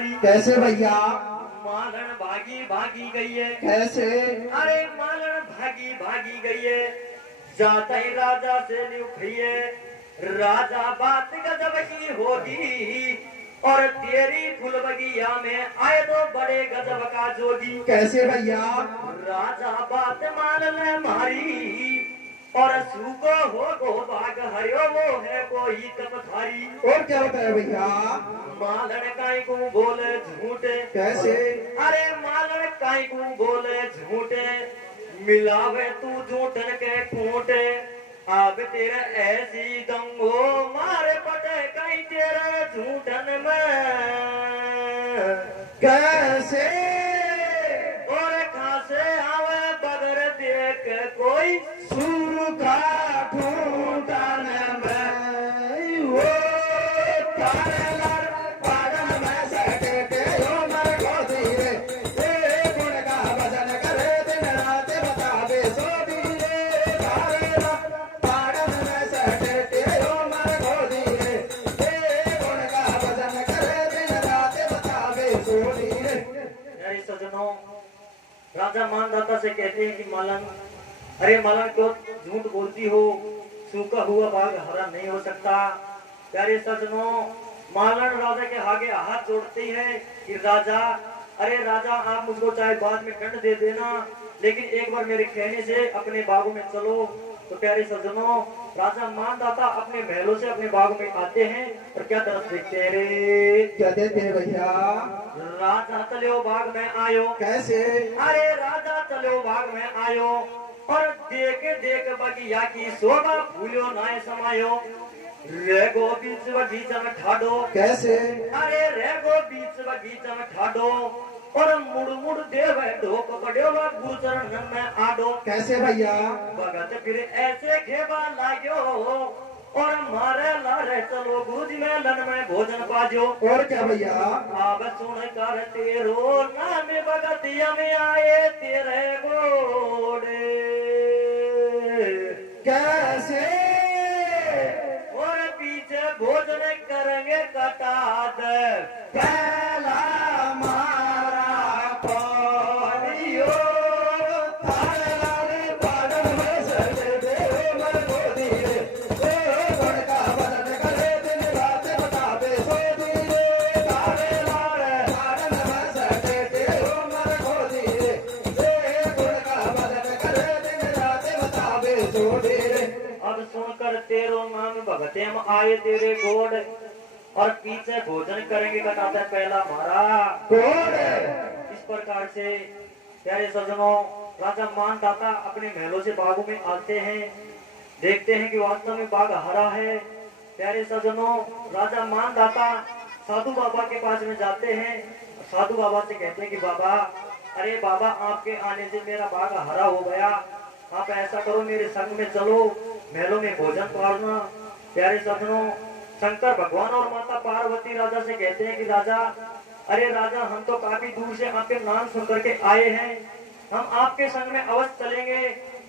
मारी। कैसे भैया? मालन भागी भागी गई है। कैसे? अरे मालन भागी भागी गई है, जाता ही राजा से लिखी है। राजा बात गजब की होगी, और तेरी फुल बगिया में आए तो बड़े गजब का जोगी। कैसे भैया? राजा बात मान ले मारी, और सूको हो गो भाग हरियो वो है कोई कपथारी। और क्या बताया भैया? मालन काई को बोले झूठे। कैसे? अरे मालन काई को बोले झूठे, मिलावे तू झूठन के खूंटे। अब तेरे ऐसी दंगो मारे पटे कहीं तेरे झूठन में। कैसे? और खासे आवे बगर देख कोई सुर का ठूठन में वो तारे लर पागल में सटे के यो मर को धीरे ए गुण का भजन करे दिन रात बतावे सो धीरे तारे लर पागल में सटे के यो मर को धीरे ए गुण का भजन करे दिन रात बतावे सो धीरे। मेरे सजनों, राजा मानदाता से कहते हैं कि मालन, अरे मालन क्यों झूठ बोलती हो, सूखा हुआ बाग हरा नहीं हो सकता। प्यारे सजनों, मालन राजा के आगे हाथ जोड़ती है कि राजा, अरे राजा आप मुझको चाहे बाद में दंड दे देना, लेकिन एक बार मेरे कहने से अपने बागों में चलो। तो प्यारे सजनों, राजा मानदाता अपने महलों से अपने बागों में आते हैं और क्या तरफ देखते हैं रे। क्या देते हैं भैया? राजा चलो बाग में आयो। कैसे? अरे राजा चलो बाग में आयो, और देख देख बगिया की शोभा भूलो ना समायो। रेगो बीच बगीचा में ठाडो। कैसे? अरे रेगो बीच बगीचा में ठाडो, और मुड़ मुड़ देव ढोक पड़ो गुजरन में आडो। कैसे भैया? भगत फिर ऐसे घेबा लाग्यो, और मारे लारे चलो गुरुजी में लन में भोजन पाजो। और क्या भैया? अब सुन कर तेरो नाम भगतिया में आए तेरे गोड़े। कैसे? और पीछे भोजन करेंगे कटा दे। पहला मारा पानियो थारे लारे पागल में सटे दे मन को धीरे ए गुण का भजन करे दिन रात बतावे सो धीरे थारे लारे पागल में सटे दे मन को धीरे ए गुण का भजन करे दिन रात बतावे सो धीरे। अब सुनकर तेरो नाम भगते हम आए तेरे गोड़, और पीछे भोजन करेंगे कटाते पहला मारा कौन? इस प्रकार से प्यारे सजनों, राजा मानदाता अपने महलों से बागों में आते हैं, देखते हैं कि वास्तव में बाग हरा है। प्यारे सजनों, राजा मानदाता साधु बाबा के पास में जाते हैं, साधु बाबा से कहते हैं कि बाबा, अरे बाबा आपके आने से मेरा बाग हरा हो गया, आप ऐसा करो मेरे संग में चलो, महलों में भोजन पालना। प्यारे सजनों, शंकर भगवान और माता पार्वती राजा से कहते हैं कि राजा, अरे राजा हम तो काफी दूर से आपके नाम सुन करके आए हैं, हम आपके संग में अवश्य चलेंगे,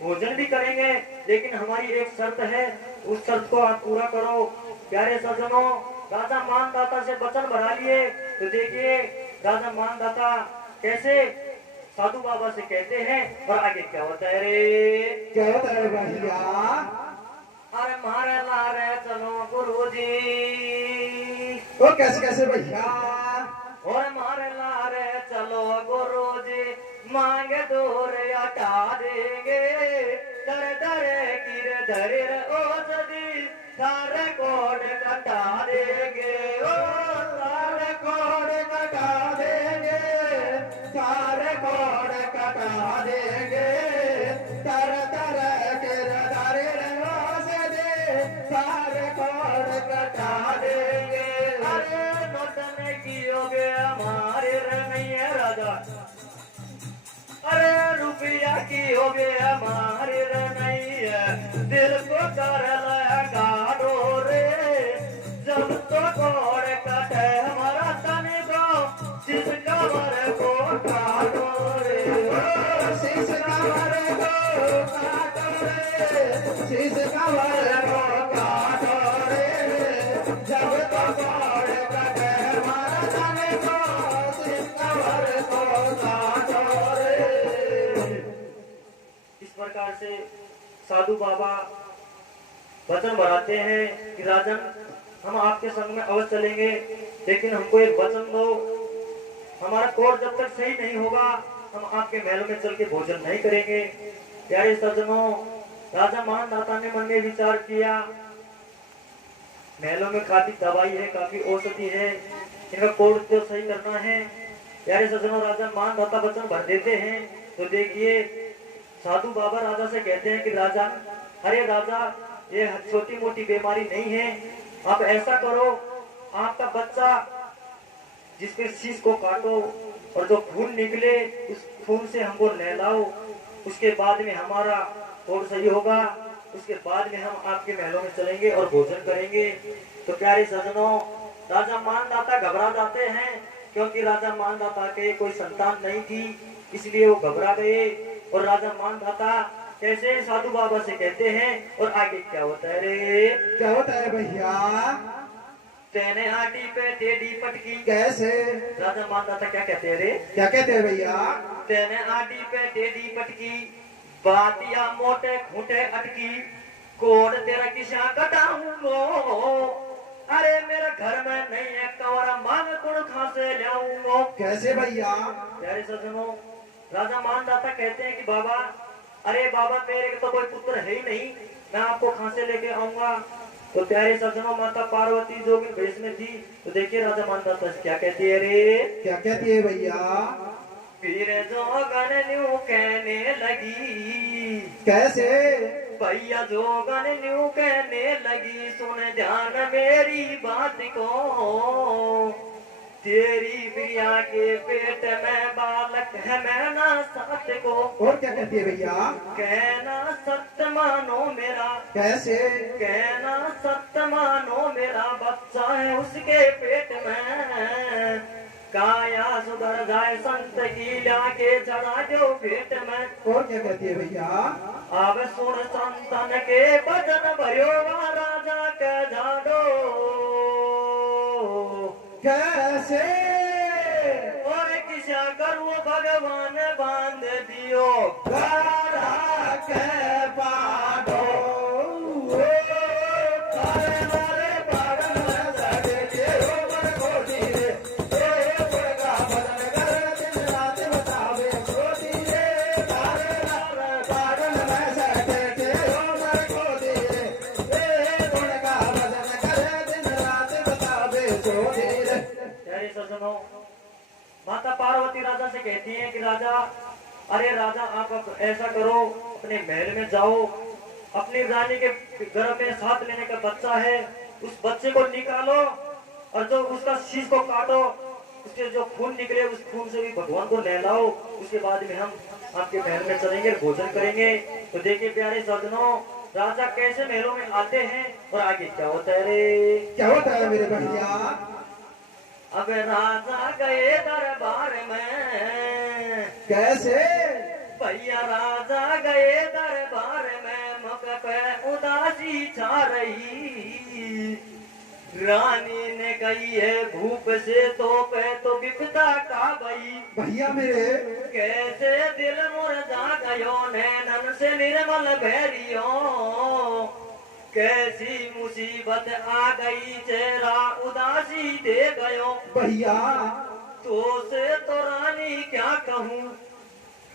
भोजन भी करेंगे, लेकिन हमारी एक शर्त है, उस शर्त को आप पूरा करो। प्यारे सज्जनों, राजा मानदाता से वचन भरा लिए, तो देखिए राजा मानदाता कैसे साधु बाबा से कहते हैं, और आगे क्या होता है रे। क्या होता है भैया? अरे मारे लारे चलो गुरुजी, वो कैसे कैसे भैया? और मारे लारे चलो गुरुजी, मांगे दूर हटा देंगे, दर दरे गिर धरे ओ सदी, सारे कोड कटा देंगे, ओ सारे कोड कटा देंगे, सारे कोड कटा देंगे, तर तर गिर धरे से दे, सारे कोड कटा देंगे। अरे नोटन की हो गया हमारे रंगैया राजा, अरे रुपया की हो गया हमारे रंगैया, दिल को कर लाया गाड़ो रे, जब तो कोड कटे हमारा तने को, जिसका मर को काटो रे, शीश कमर को काटो रे, शीश कमर को काटो रे, जब तो कोड कटे हमारा तने को, इस प्रकार से साधु बाबा वचन बढ़ाते हैं कि राजन हम आपके संग में अवश्य चलेंगे, लेकिन हमको एक वचन दो, हमारा कोर जब तक सही नहीं होगा हम आपके महल में चल के भोजन नहीं करेंगे। प्यारे सज्जनों, राजा मानदाता ने मन में विचार किया, महलों में काफी दवाई है, काफी औषधि है, इनका कोर तो सही करना है। प्यारे सज्जनों, राजा मानदाता वचन भर देते हैं। तो देखिए साधु बाबा राजा से कहते हैं कि राजा, अरे राजा ये छोटी मोटी बीमारी नहीं है, आप ऐसा करो, आपका बच्चा जिसके शीश को काटो और जो खून निकले उस खून से हमको नहलाओ, उसके बाद में हमारा कोर सही होगा, उसके बाद में हम आपके महलों में चलेंगे और भोजन करेंगे। तो प्यारे सज्जनों, राजा मानदाता घबरा जाते हैं, क्योंकि राजा मानदाता के कोई संतान नहीं थी, इसलिए वो घबरा गए। और राजा मानदाता कैसे साधु बाबा से कहते हैं, और आगे क्या होता है रे? क्या होता है भैया? तेने आटी पे टेढ़ी पटकी। कैसे? राजा मानदाता क्या कहते हैं रे? क्या कहते हैं भैया? तेने आटी पे टेढ़ी पटकी, बातिया मोटे खूंटे अटकी, कोड तेरा किसा कटाऊंगो, अरे मेरे घर में नहीं है कवरा, मांग कुड़ खासे लाऊंगो। कैसे भैया? प्यारे सज्जनों, राजा मानदाता कहते हैं कि बाबा, अरे बाबा मेरे तो कोई पुत्र है ही नहीं, मैं आपको कहां से लेके आऊंगा। तो प्यारे सज्जनों, माता पार्वती जोगिन भेष में थी। तो देखिए राजा मानदाता क्या कहती है रे? क्या कहती है भैया? फिर जोगन न्यू कहने लगी। कैसे? भैया जोगन न्यू कहने लगी, सुन ध्यान मेरी बात को, तेरी प्रिया के पेट में बालक है, मैं ना सत्य को। और क्या कहती है भैया? कहना सत्य मानो मेरा। कैसे? कहना सत्य मानो मेरा, बच्चा है उसके पेट में, काया सुधर जाए संत की, लाके चढ़ा दो पेट में। और क्या कहती है भैया? अब सुन संतन के भजन भयो, राजा के झाड़ो। कैसे? और किसा करूँ भगवान बांध दियो, गाढ़ा के पाडो, माता पार्वती राजा से कहती हैं कि राजा, अरे राजा आप ऐसा करो, अपने महल में जाओ, अपनी रानी के गर्भ में 7 महीने का बच्चा है, उस बच्चे को निकालो और जो उसका शीश को काटो, उसके जो खून निकले उस खून से भी भगवान को नहलाओ, उसके बाद में हम आपके महल में चलेंगे, भोजन करेंगे। तो देखिए प्यारे सज्जनों, राजा कैसे महलों में आते हैं और आगे क्या होता है रे? क्या होता है मेरे भैया? अब राजा गए दरबार में। कैसे? भैया राजा गए दरबार में, मुख पे उदासी छा रही, रानी ने कही है भूप से तो विपदा का भई। भैया मेरे कैसे दिल मुरझा गयो, नैनन से निर्मल भैरियो, कैसी मुसीबत आ गई, चेहरा उदासी दे गयो। भैया तो से तो रानी क्या कहूँ,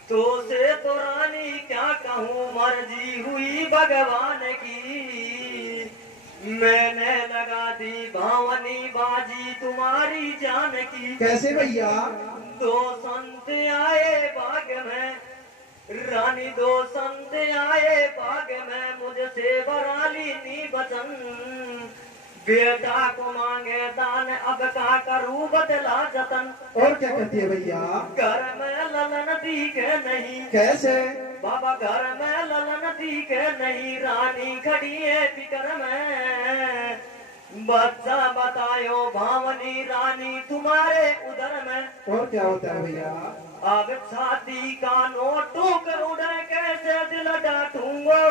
तो से तो रानी क्या कहूँ, मर्जी हुई भगवान की, मैंने लगा दी भावनी बाजी तुम्हारी जान की। कैसे भैया? 2 संत आए बाग में, रानी 2 संत आए बाग में, मुझसे बराली नी बचन, बेटा को मांगे दान, अब का करूं बदला जतन। और क्या कहती है भैया? घर में ललन दिखे नहीं। कैसे? बाबा घर में ललन दिखे नहीं, रानी खड़ी है फिकर में, बच्चा बतायो भावनी रानी तुम्हारे उधर में। और क्या होता है भैया? अब छाती का नोटुक उड़े, कैसे दिल डांटूंगो,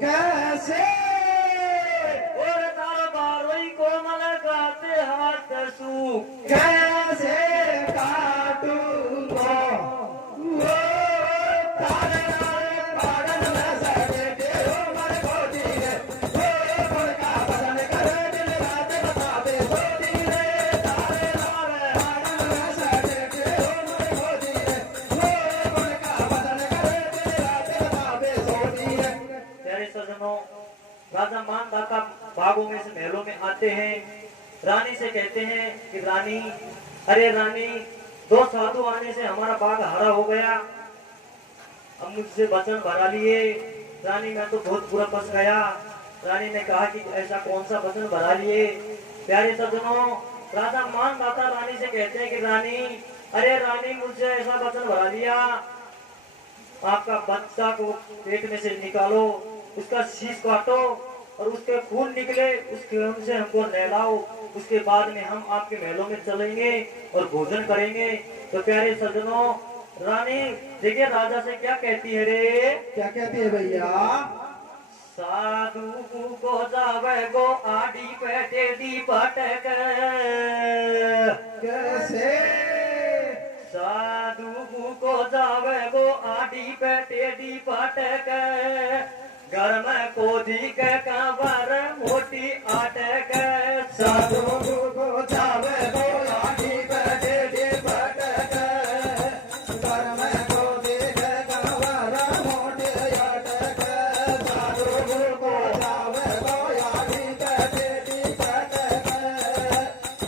कैसे? और दरबारों को मल गाते हाथ कैसे काटूं तो वो तारे लाल बागन में सटे हो मर खोजी रे वो मुर्गा बदन करे दिन रात बतावे सोती रे तारे लाल बागन में सटे हो मर खोजी रे वो मुर्गा बदन करे दिन रात बतावे सोती रे। प्यारे सज्जनों, राजा मानदाता बागों में से महलों में आते हैं, रानी से कहते हैं कि रानी, अरे रानी, दो साधु आने से हमारा बाग हरा हो गया, अब मुझसे वचन भरा लिए। रानी मैं तो बहुत बुरा फंस गया। रानी ने कहा कि ऐसा कौन सा वचन भरा लिए। प्यारे सज्जनों, राजा मानदाता रानी से कहते हैं कि रानी, अरे रानी, मुझसे ऐसा वचन भरा लिया, आपका बच्चा को पेट में से निकालो, उसका शीश काटो और उसके खून निकले, उसके खून से हमको नहलाओ, उसके बाद में हम आपके महलों में चलेंगे और भोजन करेंगे। तो प्यारे सज्जनों, रानी देखिए राजा से क्या कहती है रे। क्या कहती है भैया? साधु को जावे गो आडी पेटे दी पटक, कैसे? साधु को जावे गो आडी पेटे दी पटक, घर में कोदी के कांवर मोटी आटक। साधु को जावे गो आडी पेटे दी पटक, घर में कोदी के कांवर मोटी आटक। साधु को जावे गो आडी पेटे दी पटक,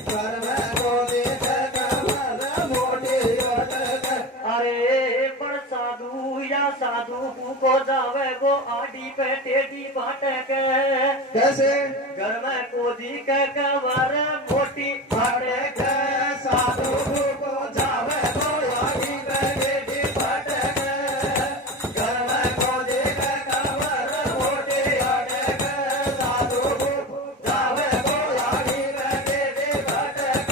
घर में कोदी के कांवर मोटी आटक। अरे पर साधु या साधु को जावे गो आडी पे टेडी बाटक, कैसे? घर में कोदी के कवर मोटी फटक। साधु को जावे गो आडी पे टेडी बाटक, घर में कोदी के कवर मोटी आटक। साधु को जावे गो आडी पे टेडी बाटक,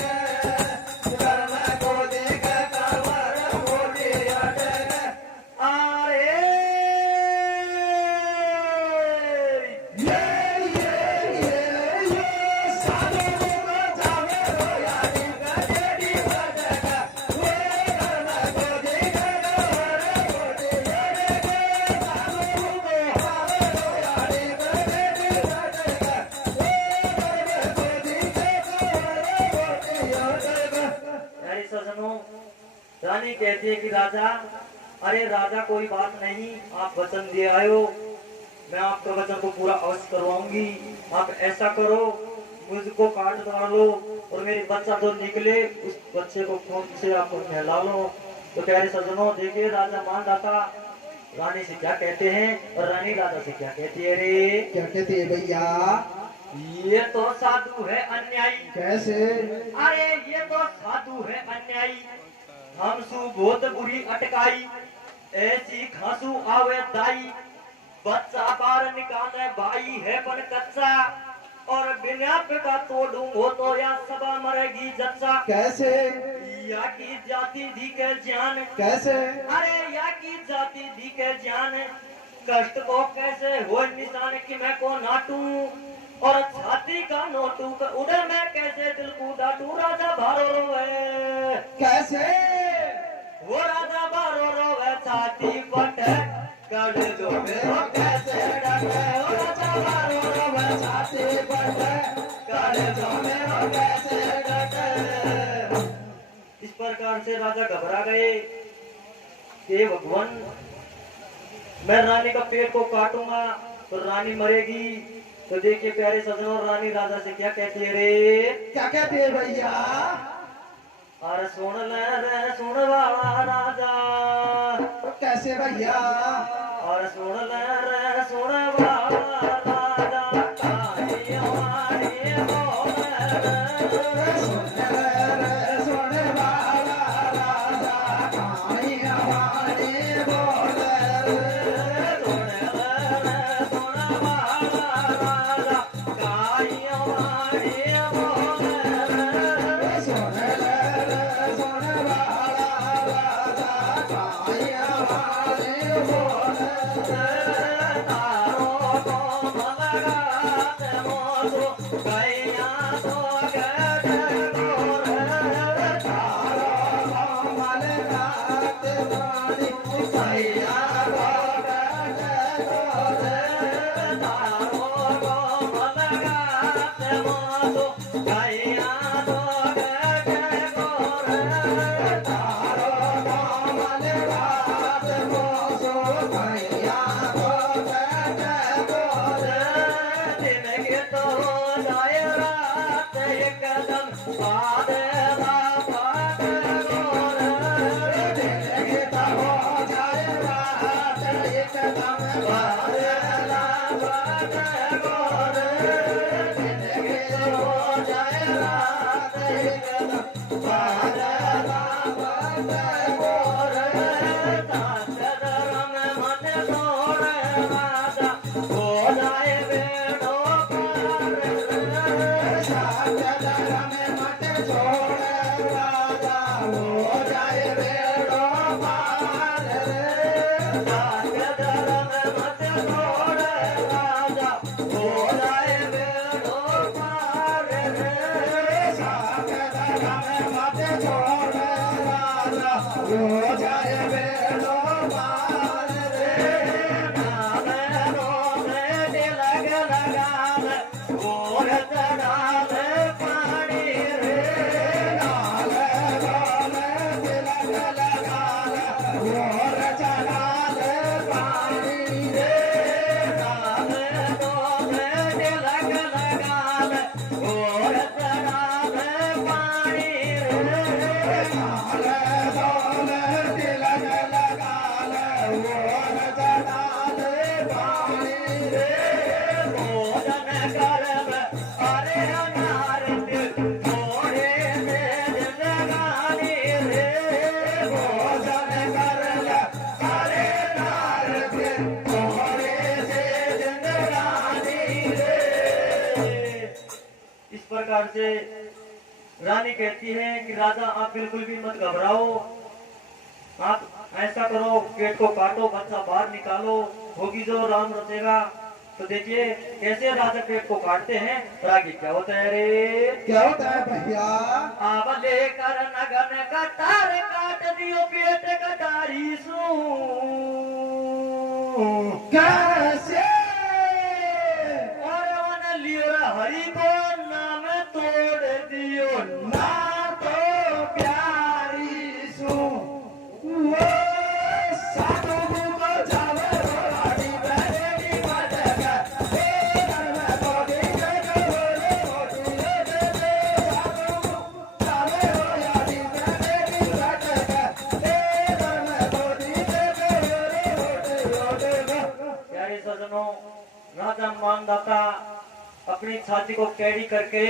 घर में कोदी के कवर मोटी आटक। अरे साधु को जावे गो आडी पे टेडी बाटक, घर में कोदी के कवर मोटी आटक। साधु को जावे गो आडी पे टेडी बाटक, घर में कोदी के कवर मोटी आटक। प्यारे सज्जनों, रानी कहती है कि राजा, अरे राजा कोई बात नहीं, आप वचन दिए आए हो, मैं आपका वचन को पूरा अवश्य करवाऊंगी। आप ऐसा करो, मुझको काट डालो और मेरे बच्चा जो निकले उस बच्चे को खून से आप नहला लो। तो प्यारे सज्जनों देखिए राजा मानदाता रानी से क्या कहते हैं और रानी राजा से क्या कहती है रे। क्या कहती है भैया? ये तो साधु है अन्यायी, कैसे? अरे ये तो साधु है अन्यायी, हमसु बहुत बुरी अटकाई, ऐसी खांसू आवे दाई, बच्चा बार निकाले भाई है पर कच्चा, और बिना का तोड़ू हो तो या सबा मरेगी जच्चा। कैसे? या की जाति दी के जान, कैसे? अरे या की जाति दी के जान, कष्ट को कैसे हो निशान कि मैं को नाटू, और छाती का नोटू कर उधर मैं कैसे दिल को डाटू। राजा भारो रोवे, कैसे? वो राजा भारो रोवे छाती पटे कर दो मेरो कैसे डटे। ओ राजा भारो रोवे छाती पटे कर दो मेरो कैसे डटे। इस प्रकार से राजा घबरा गए कि भगवान, मैं रानी का पेट को काटूंगा तो रानी मरेगी। तो देखिए प्यारे सज्जनों, रानी राजा से क्या कहती है रे। क्या कहती है भैया? अरे सुन ले रे सुन वाला राजा, कैसे भैया? अरे सुन ले रे सुन वाला राजा, काली हमारी बोले रे। सोने वाला राजा, कहानी हमारी बोले रे। सुन ले रे सुन वाला राजा, काली हमारी बोले रे। सोने वाला राजा, कहानी हमारी बोले रे। तारो को मलगा ते मोसो, गैया तो गए बादला बात गोर जिंदगी तो हो जाए रात एकदम बादला बात गोर जिंदगी तो हो जाए रात एकदम बादला बात गोर धर्म मन छोड़ राजा हो जाए बेड़ो पार सागर में मत छोड़ राजा हो जाए बेड़ो पार धर्म मत छोड़ राजा हो जाए बेड़ो पार सागर में मत छोड़ राजा हो जाए बेड़ो पार लाल लाल तिलक लगा और चढ़ा दे पानी रे लाल लाल तिलक लगा और चढ़ा दे पानी रे भोजन कर ले अरे नार के तोरे से जिंदगानी रे इस प्रकार से रानी कहती है कि राजा आप बिल्कुल भी मत घबराओ, आप ऐसा करो पेट को काटो, बच्चा बाहर निकालो, होगी जो राम रचेगा। तो देखिए कैसे राजा पेट को काटते हैं और आगे क्या होता है रे। क्या होता है भैया अब लेकर नगन कटार काट दियो पेट कटारी सू कैसे और वन लियो हरि को नाम तोड़ दियो ना तो प्यारी सु वो साधु को जावे रोड़ी बेड़ी बजगा ए घर में कोडी के बोले कोडी दे दे साधु जावे रोड़ी बेड़ी बजगा ए घर में कोडी के बोले कोडी प्यारे सजनों, राजा मानदाता अपनी छाती को कैरी करके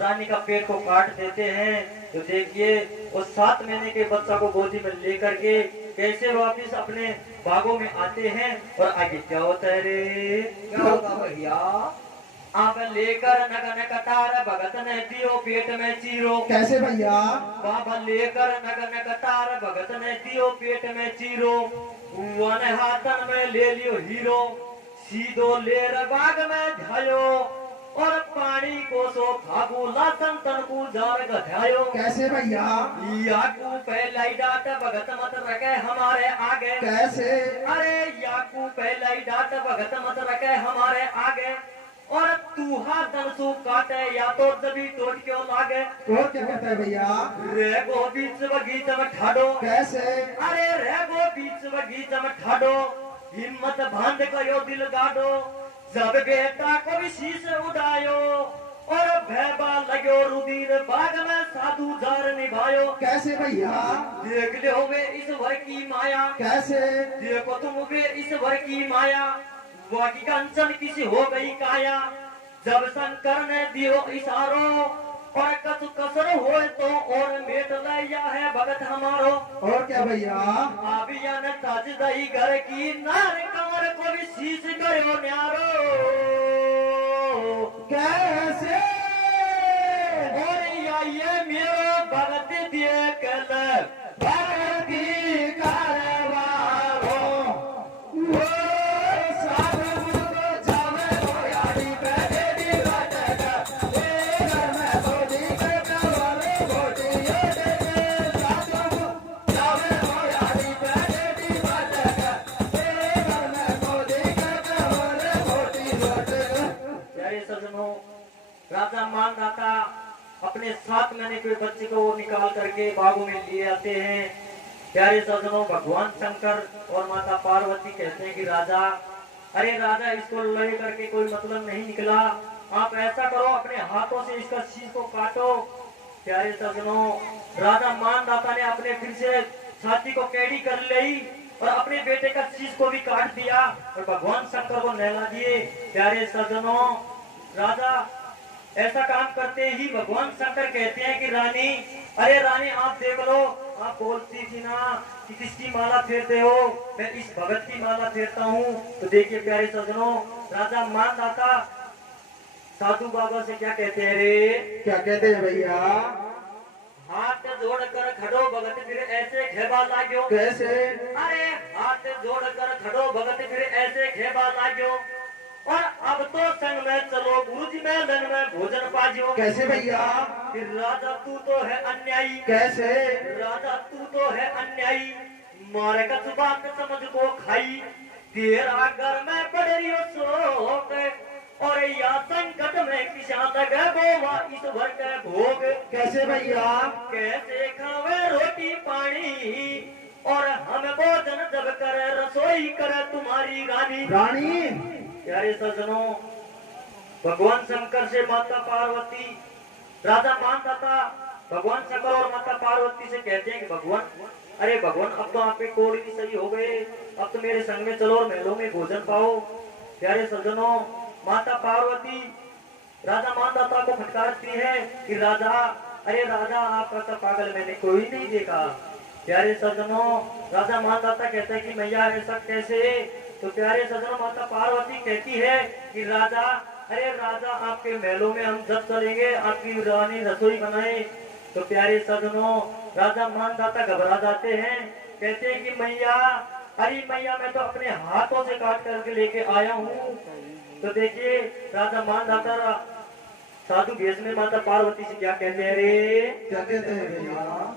रानी का पेट को काट देते हैं। तो देखिए उस 7 महीने के बच्चा को गोदी में लेकर के कैसे वापिस अपने बागों में आते हैं और आगे क्या होता है रे। क्या होगा भैया आप लेकर नगन कटार भगत ने दियो पेट में चीरो। कैसे भैया बाबा लेकर नगन कटार भगत ने दियो पेट में चीरो। वन हाथन में ले लियो हीरो, सीधो लेर बाग में ध्यायो और पानी को सो फागू लासन तन को जार गध्यायो। कैसे भैया याकू पहला ही डाट भगत मत रखे हमारे आगे। कैसे अरे याकू पहला ही डाट भगत मत रखे हमारे आगे और तू हाथन सु काटे या तो जबी टोट क्यों लागे। और क्या कहता है भैया रेगो बीच बगीचा में ठाडो। कैसे अरे रेगो बीच बगीचा में ठाडो, हिम्मत बांध कयो दिल गाडो, जब बेटा को भी शीश उड़ायो और भैबा लगो रुदीर बाग में साधु जार निभायो। कैसे भैया देख लो वे इस भर की माया, कैसे देखो तुम वे इस भर की माया, वाकी कंचन किसी हो गई काया। जब शंकर ने दियो इशारो और कछु कसर हो तो और मेट लिया है भगत हमारो। और क्या भैया आबिया ने ताज दही घर की नार कमर को भी शीश करो न्यारो। कैसे और ये मेरो भगत दिए कल भक्ति करवारो वो साधु को जावे रोयाड़ी बेड़ी बजगा ए घर में कोडी के बोले कोडी दे दे साधु को जावे रोयाड़ी बेड़ी बजगा ए घर में कोडी के बोले कोडी बजगा। प्यारे सज्जनों, राजा मानदाता अपने 7 महीने के बच्चे को निकाल करके बागों में लिए आते हैं। प्यारे सज्जनों, भगवान शंकर और माता पार्वती कहते हैं कि राजा, अरे राजा इसको ले करके कोई मतलब नहीं निकला, आप ऐसा करो अपने हाथों से इसका शीश को काटो प्यारे सजनों, राजा मानदाता ने अपने फिर से छाती को कैडी कर ली और अपने बेटे का शीश को भी काट दिया और भगवान शंकर को नहला दिए। प्यारे सजनों, राजा ऐसा काम करते ही भगवान शंकर कहते हैं कि रानी, अरे रानी आप देख लो, आप बोलती थी ना कि किसकी माला फेरते हो, मैं इस भगत की माला फेरता हूँ। तो देखिए प्यारे सजनों, राजा मानदाता साधु बाबा से क्या कहते हैं रे? क्या कहते हैं भैया? हाथ जोड़कर खड़ो भगत फिर ऐसे खेबा लाग्यो। कैसे? अरे हाथ जोड़कर खड़ो भगत फिर ऐसे खेबा लाग्यो, और अब तो संग में चलो गुरुजी मैदान में भोजन पाजियो। कैसे भैया? फिर राजा तू तो है अन्यायी। कैसे? राजा तू तो है अन्यायी, मारे का बात समझ को खाई, तेरा घर में पड़ रही हो सोक, और या संकट में किसा तक बोवा इस भर के भोग। कैसे भैया? कैसे खावे रोटी पानी, और हम भोजन जब करे रसोई करे तुम्हारी रानी। रानी? प्यारे सजनों, भगवान शंकर से माता पार्वती, राजा मानदाता भगवान शंकर और माता पार्वती से कहते हैं कि भगवान, अरे भगवान अब तो आपके कोड़ भी सही हो गए, अब तो मेरे संग में चलो और महलों में भोजन पाओ। प्यारे सजनों, माता पार्वती राजा मानदाता को फटकारती है कि राजा, अरे राजा आपका तो पागल मैंने कोई नहीं देखा। प्यारे सजनों, राजा मानदाता कहता है कि मैया ऐसा कैसे? तो प्यारे सजनों, माता पार्वती कहती है कि राजा, अरे राजा आपके महलों में हम जब चलेंगे आपकी रानी रसोई बनाए। तो प्यारे सजनों, राजा मानदाता घबरा जाते हैं, कहते हैं कि मैया, अरे मैया मैं तो अपने हाथों से काट करके लेके आया हूँ। तो देखिए राजा मानदाता साधु भेष में माता पार्वती से क्या कहते हैं रे? क्या कहते हैं भैया?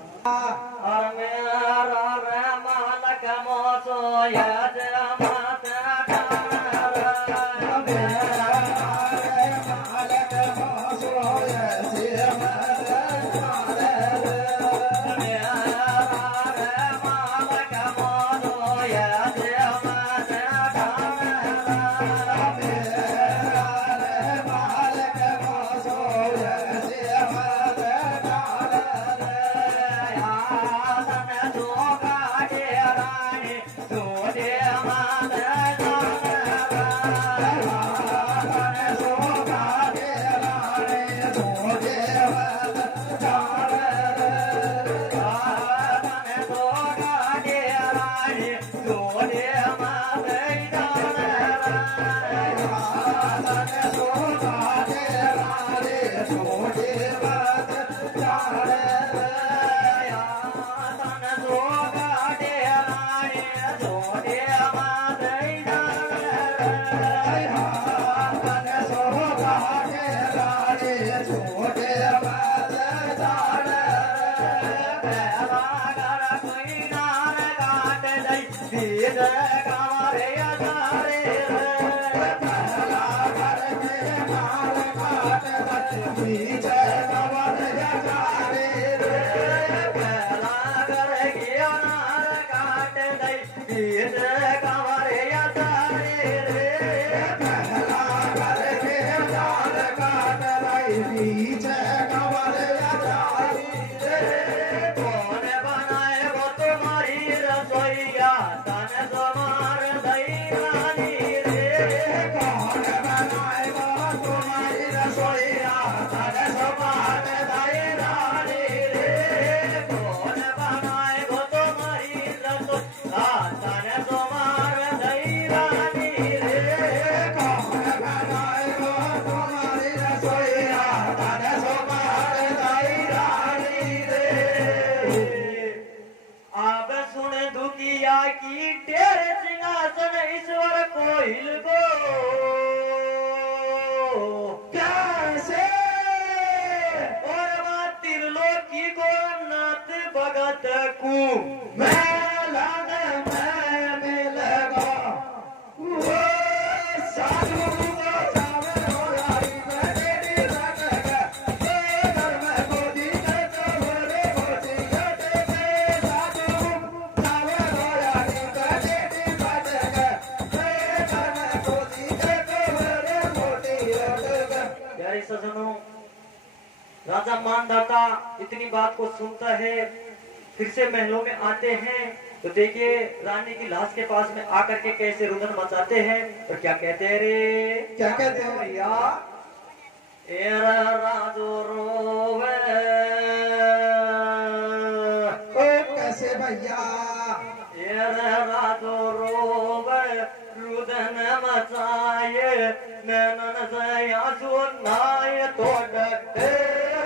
राजा मानदाता इतनी बात को सुनता है, फिर से महलों में आते हैं तो देखिए रानी की लाश के पास में आकर के कैसे रुदन मचाते हैं और क्या कहते हैं रे। क्या कहते हैं भैया? एरा राजो रोवे। ओ कैसे भैया? एरा राजो रोवे रुदन मचाए नैनन से आंसू नाय तो डटे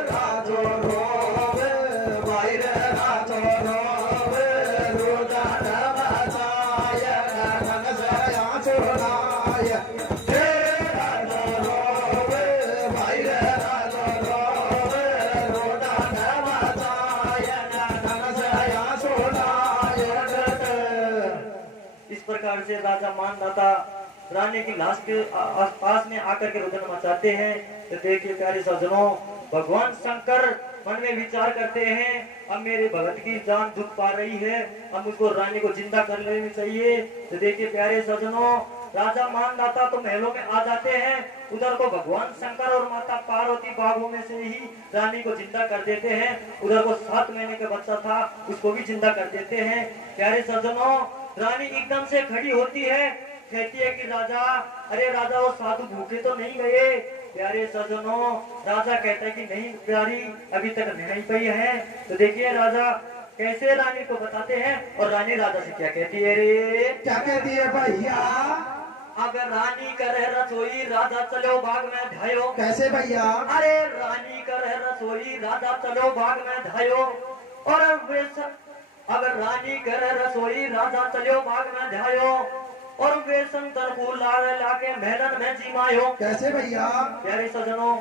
राजो रोवे भाई रे राजो रोवे रुदन मचाए नैनन से आंसू नाय। हे राजो रोवे भाई रे राजो रोवे रुदन मचाए नैनन से आंसू नाय। इस प्रकार से राजा मानदाता रानी की लाश के पास में आकर के रुदन मचाते हैं तो देखिए प्यारे सज्जनों, भगवान शंकर मन में विचार करते हैं अब मेरे भगत की जान दुख पा रही है, अब मुझको रानी को जिंदा कर लेनी चाहिए। तो देखिए प्यारे सज्जनों, राजा मानदाता तो महलों में आ जाते हैं, उधर को भगवान शंकर और माता पार्वती बागों में से ही रानी को जिंदा कर देते हैं। उधर को 7 महीने का बच्चा था उसको भी जिंदा कर देते हैं। प्यारे सज्जनों, रानी एकदम से खड़ी होती है, कहती है कि राजा, अरे राजा वो साधु भूखे तो नहीं गए। प्यारे सज्जनों, राजा कहता है कि नहीं प्यारी अभी तक नहीं पई है। तो देखिए राजा कैसे रानी को बताते हैं और रानी राजा से क्या कहती है रे। क्या कहती है भैया? अब रानी करे रसोई राजा चलो बाग में धायो। कैसे भैया? अरे रानी करे रसोई राजा चलो बाग में धायो। और अब रानी करे रसोई राजा चलो बाग में धायो और बेसन तरबूज लाके महलन में जिमायो। कैसे भैया? प्यारे सज्जनों,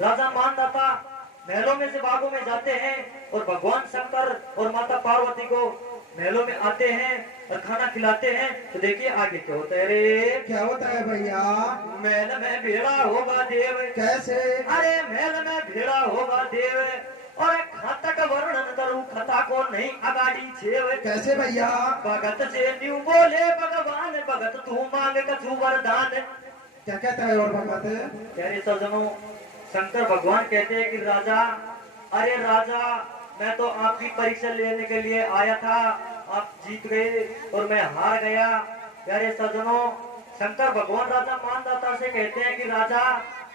राजा मानदाता महलों में से बागों में जाते हैं और भगवान शंकर और माता पार्वती को महलों में आते हैं और खाना खिलाते हैं। तो देखिए आगे क्या होता है रे। क्या होता है भैया? महल में भेड़ा होगा देव। कैसे? अरे महल में भेड़ा होगा देव और खातक वर्णन करूं खता को नहीं अगाड़ी छेव। कैसे भैया? भगत से न्यू बोले भगवान भगत तू मांग कछु वरदान। क्या कहता है और भगत? प्यारे सज्जनों, शंकर भगवान कहते हैं कि राजा, अरे राजा मैं तो आपकी परीक्षा लेने के लिए आया था, आप जीत गए और मैं हार गया। प्यारे सज्जनों, शंकर भगवान राजा मानदाता से कहते हैं कि राजा,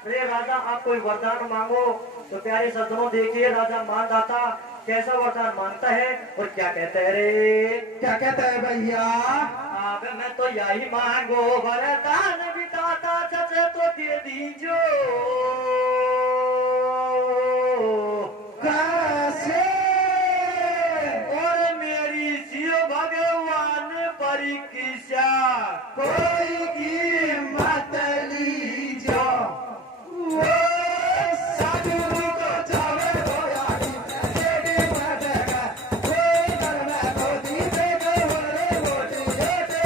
अरे राजा आप कोई वरदान मांगो। तो प्यारे सज्जनों देखिए राजा मानदाता कैसा वरदान मांगता है और क्या कहता है रे। क्या कहता है भैया? अब मैं तो यही मांगो वरदान विधाता सचे तो दे दीजो। कैसे? और मेरी शिव भगवान परीक्षा कोई की मत लीजो। वो साधु को जावे गोयारी जेडी मटका कोई घर में गोदी दे गोरे गोटी जेडी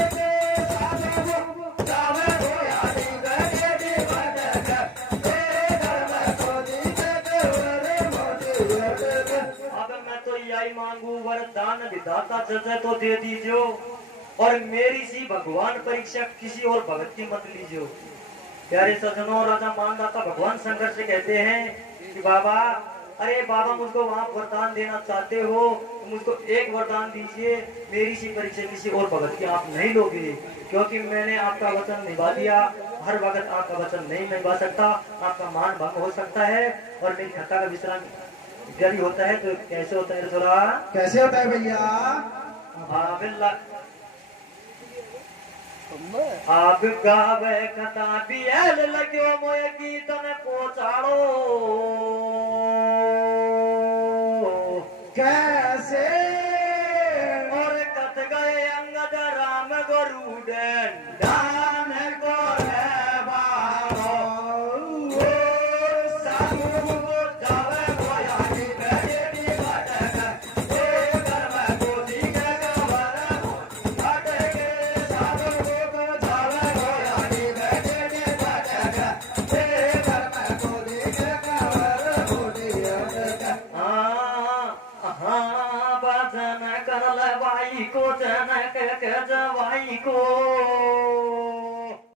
साधु को जावे गोयारी जेडी मटका कोई घर में गोदी दे गोरे गोटी जेडी। अब मैं तो यही मांगू वरदान विधाता सचे तो दे दीजो और मेरी सी भगवान परीक्षा किसी और भगत की मत लीजिए। प्यारे सज्जनों, राजा मानदाता भगवान शंकर से कहते हैं कि बाबा, अरे बाबा मुझको वहाँ वरदान देना चाहते हो तो मुझको एक वरदान दीजिए, मेरी सी परीक्षा किसी और भगत की आप नहीं लोगे, क्योंकि मैंने आपका वचन निभा दिया। हर भगत आपका वचन नहीं निभा सकता, आपका मान भंग हो सकता है और मेरी हत्या का विश्राम जारी होता है। तो कैसे होता है थोड़ा? कैसे होता है भैया? आप गावे कथा बियल लग्यो मोय गीतन पहुंचाड़ो। कैसे? और कथ गए अंगद राम गरुड़न दान को है बारो ओ साधु को जावे गोयारी जेडी मटका कोई घर में गोदी के गवर हटके साधु को जावे गोयारी जेडी मटका कोई घर में गोदी के गवर गोदी हटका। हाँ भजन करल बाई को जनक के जवाई को